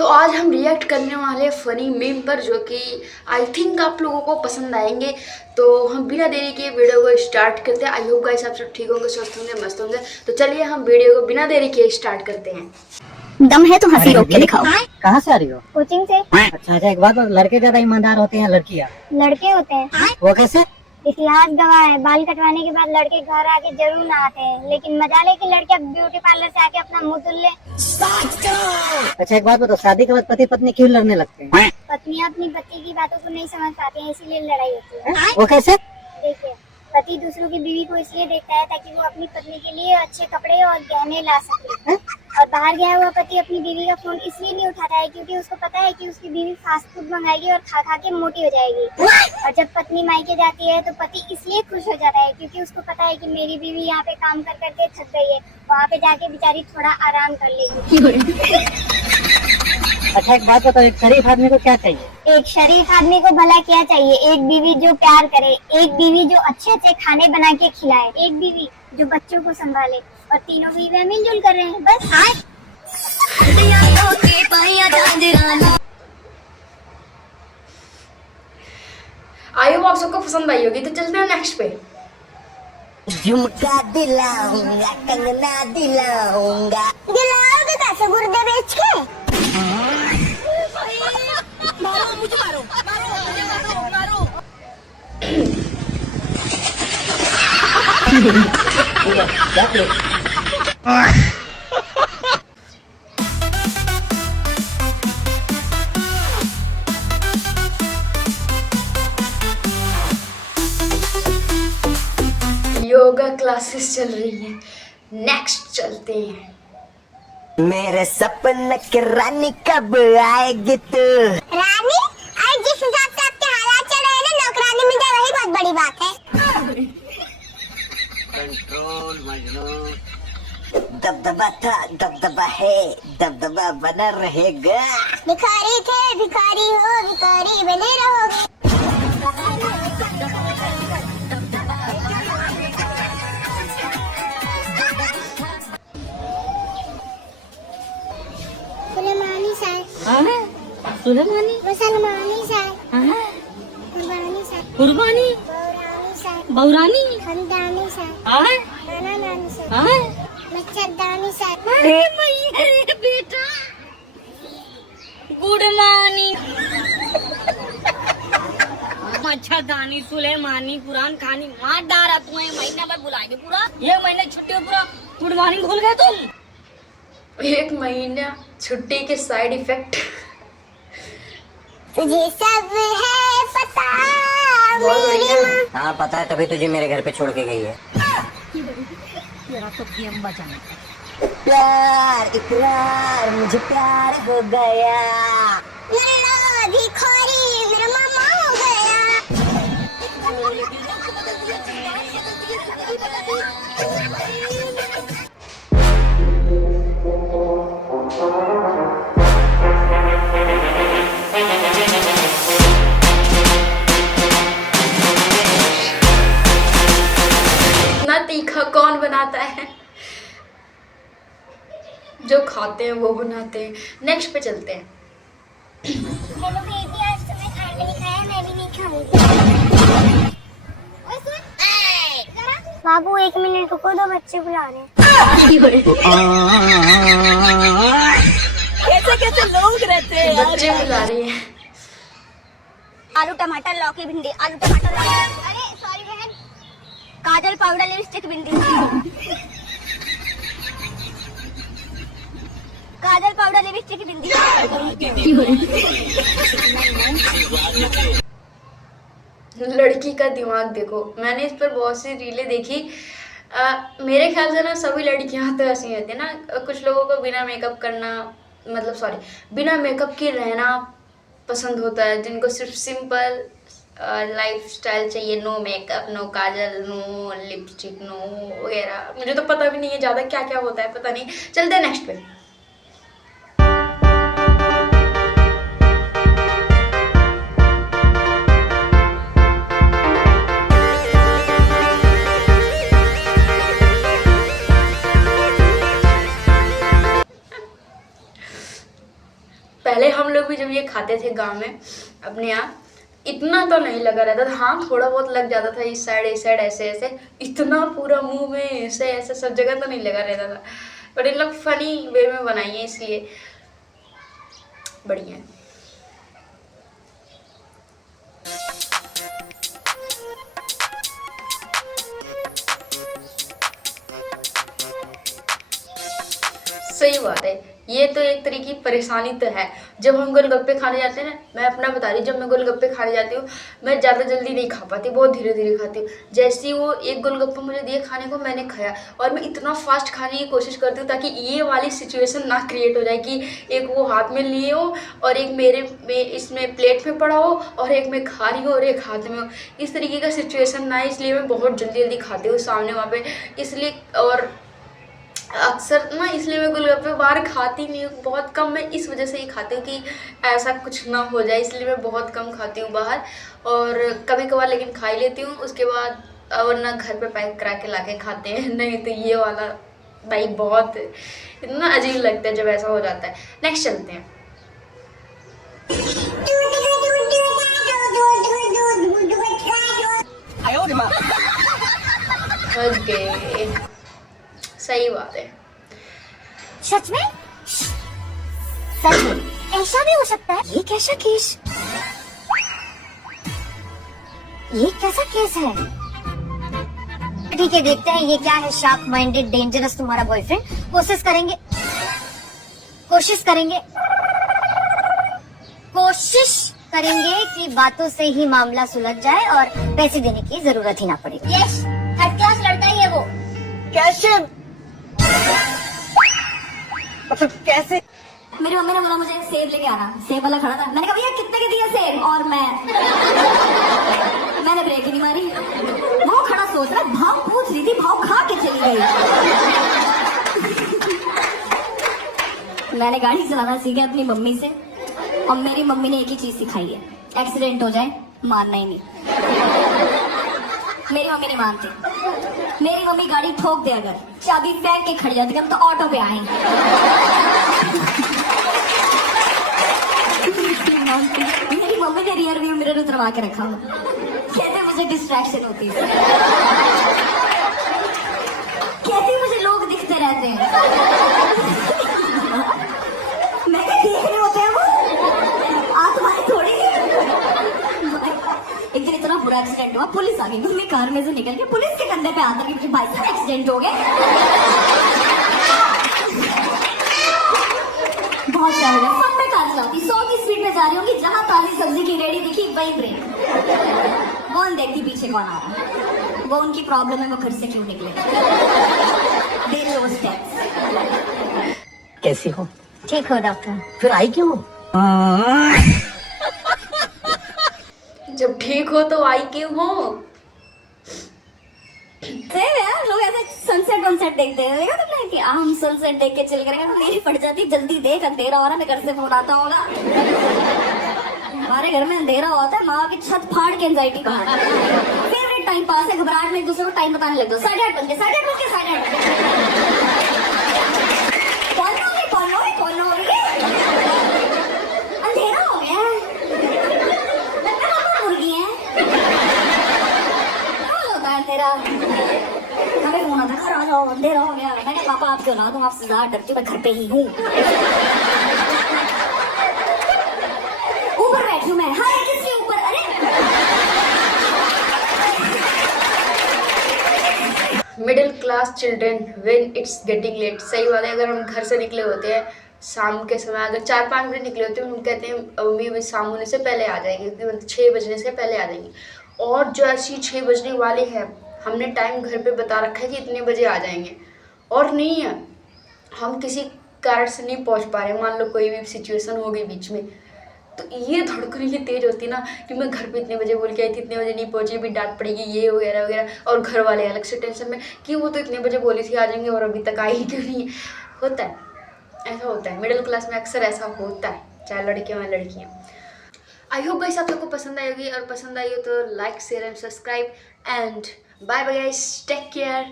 तो आज हम रिएक्ट करने वाले फनी मीम पर जो कि आई थिंक आप लोगों को पसंद आएंगे। तो हम बिना देरी के वीडियो को स्टार्ट करते हैं। आई होप गाइस आप सब ठीक होंगे, स्वस्थ होंगे, मस्त होंगे। तो चलिए हम वीडियो को बिना देरी के स्टार्ट करते हैं। दम है तो हंसी रोक के दिखाओ। कहाँ से आ रही हो? कोचिंग से। अच्छा एक बात, लड़के ज्यादा ईमानदार होते हैं लड़कियाँ? लड़के होते हैं। वो कैसे? इतिहास गवाह है, बाल कटवाने के बाद लड़के घर आके जरूर नहाते हैं, लेकिन मजा ले कि लड़के अब ब्यूटी पार्लर से आके अपना मुंह धुल ले। अच्छा एक बात बताओ, शादी के बाद पति पत्नी क्यों लड़ने लगते हैं? पत्नियां अपनी पति की बातों को नहीं समझ पाती हैं, इसीलिए लड़ाई होती है। वो कैसे? देखिए, पति दूसरों की बीवी को इसलिए देखता है ताकि वो अपनी पत्नी के लिए अच्छे कपड़े और गहने ला सके। और बाहर गया हुआ पति अपनी बीवी का फोन इसलिए नहीं उठाता है क्योंकि उसको पता है कि उसकी बीवी फास्ट फूड मंगाएगी और खा खा के मोटी हो जाएगी। और जब पत्नी मायके जाती है तो पति इसलिए खुश हो जाता है क्योंकि उसको पता है कि मेरी बीवी यहाँ पे काम कर करके थक गई है, वहाँ पे जाके बेचारी थोड़ा आराम कर लेगी। अच्छा एक बात बताओ, एक शरीफ आदमी को क्या चाहिए? एक शरीफ आदमी को भला क्या चाहिए? एक बीवी जो प्यार करे, एक बीवी जो अच्छे अच्छे खाने बना के खिलाए, एक बीवी जो बच्चों को संभाले, और तीनों बीवियां मिलजुल कर रहे हैं बस। आई होप आप सबको पसंद आई होगी। तो चलते हैं नेक्स्ट पे। झुमका दिलाऊंगा, कंगना दिलाऊंगा। दिलाओगे कैसे? गुर्दे बेच के? मारो मुझे, मारो मारो मुझे, मारो मारो। योगा क्लासेस चल रही है। नेक्स्ट चलते हैं। मेरे सपने की रानी कब आएगी तू? रानी? आज जिस हिसाब से आपके हालात चल रहे हैं ना, नौकरानी मिल जाए वही बहुत बड़ी बात है। कंट्रोल मजनू। दबदबा था, दबदबा है, दबदबा बना रहेगा। भिखारी थे, भिखारी हो, भिखारी बने रहोगे। सुलेमानी साहब। सुलेमानी? मुसलमानी साहब। कुर्बानी साहब। कुर्बानी? बौरानी साहब। बौरानी? खंदानी साहब। नाना नानी साहब। मच्छरदानी साहब। अरे बेटा, गुड मॉर्निंग। मच्छरदानी, सुलेमानी, कुरान खानी, मार डारा तुम्हें महीना भर बुलाएंगे पूरा। ये महीने छुट्टी में पूरा गुड मॉर्निंग भूल गए तुम। एक महीना छुट्टी के साइड इफेक्ट। तुझे सब है पता मेरी माँ। हाँ पता है, तभी तुझे मेरे घर पे छोड़ के गई है। तेरा तो गेम बचाना। प्यार इकरार, मुझे प्यार हो गया। मेरा भिखारी मेरा मामा हो गया। इतना तीखा कौन बनाता है? जो खाते हैं वो बनाते हैं। नेक्स्ट पे चलते हैं। हेलो बेबी, आज तुमने खाना नहीं खाया, मैं भी नहीं खाऊंगी। बाबू 1 मिनट रुको, दो बच्चे बुला रहे हैं। कैसे कैसे लोग रहते हैं यार। बच्चे बुला रही हैं। आलू टमाटर लौकी भिंडी, आलू टमाटर लौकी। अरे सॉरी बहन। काजल पाउडर लिपस्टिक भिंडी। काजल पाउडर लिपस्टिक भिंडी। लड़की का दिमाग देखो। मैंने इस पर बहुत सी रीलें देखी। मेरे ख्याल से ना सभी लड़कियां तो ऐसी होती है ना। कुछ लोगों को बिना मेकअप करना, मतलब सॉरी, बिना मेकअप के रहना पसंद होता है, जिनको सिर्फ सिंपल लाइफ स्टाइल चाहिए। नो मेकअप, नो काजल, नो लिपस्टिक, नो वगैरह। मुझे तो पता भी नहीं है ज़्यादा क्या क्या होता है, पता नहीं। चलते हैं नेक्स्ट पे। पहले हम लोग भी जब ये खाते थे गांव में अपने यहाँ, इतना तो नहीं लगा रहता था। हाँ, थोड़ा बहुत लग जाता था इस साइड ऐसे ऐसे, इतना पूरा मुंह में ऐसे ऐसे सब जगह तो नहीं लगा रहता था। बट इन लोग फनी वे में बनाई है इसलिए बढ़िया है। सही बात है, ये तो एक तरीके की परेशानी तो है। जब हम गोलगप्पे खाने जाते हैं ना, मैं अपना बता रही हूँ, जब मैं गोलगप्पे खाने जाती हूँ मैं ज़्यादा जल्दी नहीं खा पाती, बहुत धीरे धीरे खाती हूँ। जैसे ही वो एक गोलगप्पा मुझे दिए खाने को, मैंने खाया, और मैं इतना फास्ट खाने की कोशिश करती हूँ ताकि ये वाली सिचुएशन ना क्रिएट हो जाए कि एक वो हाथ में लिए हो और एक मेरे इसमें प्लेट में पड़ा हो और एक मैं खा रही हूँ और एक हाथ में हो। इस तरीके का सिचुएशन ना है, इसलिए मैं बहुत जल्दी जल्दी खाती हूँ सामने वहाँ पे। इसलिए और अक्सर ना, इसलिए मैं गोलगप्पे बाहर खाती नहीं हूँ, बहुत कम। मैं इस वजह से ही खाती हूँ कि ऐसा कुछ ना हो जाए, इसलिए मैं बहुत कम खाती हूँ बाहर। और कभी कभार लेकिन खा ही लेती हूँ, उसके बाद वरना घर पे पैक करा के लाके खाते हैं। नहीं तो ये वाला भाई बहुत इतना अजीब लगता है जब ऐसा हो जाता है। नेक्स्ट चलते हैं। ओके, सही बात है। सच में? सच में ऐसा भी हो सकता है? ये कैसा केस? ये कैसा केस है? ठीक है, देखते हैं ये क्या है। शार्प माइंडेड डेंजरस तुम्हारा बॉयफ्रेंड। कोशिश करेंगे कि बातों से ही मामला सुलझ जाए और पैसे देने की जरूरत ही ना पड़े। यस, थर्ड क्लास लड़का ही है वो। कैसे? मतलब कैसे? मेरी मम्मी ने बोला मुझे सेब लेके आना, सेब वाला खड़ा था, मैंने कहा भैया कितने के दिया सेब, और मैंने ब्रेक ही नहीं मारी। वो खड़ा सोच रहा, भाव पूछ रही थी, भाव खा के चली गई। मैंने गाड़ी चलाना सीखा अपनी मम्मी से, और मेरी मम्मी ने एक ही चीज सिखाई है, एक्सीडेंट हो जाए मानना ही नहीं। मेरी मम्मी नहीं मानती। मेरी मम्मी गाड़ी ठोक दे अगर, चाबी फेंक के खड़ी जाती, हम तो ऑटो पे आए। मेरी मम्मी ने रियर व्यू मिरर उतरवा के रखा हुआ, कहते मुझे डिस्ट्रैक्शन होती है, कहते मुझे लोग दिखते रहते हैं। मैं क्या देख रहे होते हैं वो, आत्माएं थोड़ी। एक दिन इतना बुरा एक्सीडेंट हुआ, पुलिस आ गई, मम्मी कार में से निकल के पुलिस के कंधे पे हाथ रखी, भाई साहब एक्सीडेंट हो गया। बहुत ज्यादा फन में कार चलाती, 100 की स्पीड में जा रही होंगी, जहां ताजी सब्जी की रेडी दिखी वहीं ब्रेक। कौन देखती पीछे कौन आ रहा, वो उनकी प्रॉब्लम है, वो घर से क्यों निकले। कैसी हो? ठीक हो डॉक्टर? फिर आई क्यों? जब ठीक हो तो आई क्यों हो? यार लोग ऐसे सनसेट वनसेट देखते हैं, देखा तुमने कि हम सनसेट देख के चिल करेंगे, मेरी पड़ जाती, जल्दी देख अंधेरा हो रहा है, मैं घर से फोन आता होगा। हमारे घर में अंधेरा होता है, माँ की छत फाड़ के एंजाइटी बाहर। फेवरेट टाइम पास है, घबराहट में एक दूसरे को टाइम बताने लग दो, 8:30 बन गए, 8:30 बन गए, 8:30। कौन हो रही है? अंधेरा हो गया है, लगता है पापा मुर्गी है। क्या होता है अंधेरा? हमें फोन आता, घर आ जाओ, अंधेरा हो गया। मैंने पापा आप क्यों ना, तुम आपसे ज्यादा डरती हूँ, मैं घर पे ही हूँ। ऊपर बैठी हूँ मैं। हाँ, किसके ऊपर? अरे middle class children when it's getting late. सही बात है, अगर हम घर से निकले होते हैं शाम के समय, अगर 4-5 बजे निकले होते हैं, हम कहते हैं मम्मी शाम होने से पहले आ जाएगी, क्योंकि 6 बजने से पहले आ जाएंगी। और जो ऐसी 6 बजने वाले हैं, हमने टाइम घर पे बता रखा है कि इतने बजे आ जाएंगे, और नहीं है, हम किसी कारण से नहीं पहुंच पा रहे। मान लो कोई भी सिचुएशन हो गई बीच में, तो ये धड़कन ये तेज होती है ना कि मैं घर पे इतने बजे बोल के आई थी, इतने बजे नहीं पहुंची, भी डांट पड़ेगी, ये वगैरह वगैरह। और घर वाले अलग से टेंशन में कि वो तो इतने बजे बोली थी आ जाएंगे और अभी तक आई ही क्यों नहीं। होता है, ऐसा होता है, मिडिल क्लास में अक्सर ऐसा होता है, चाहे लड़कियाँ या लड़कियाँ। आई होप गाइस आप लोग को पसंद आई होगी, और पसंद आई हो तो like share and subscribe, and bye bye guys, take care.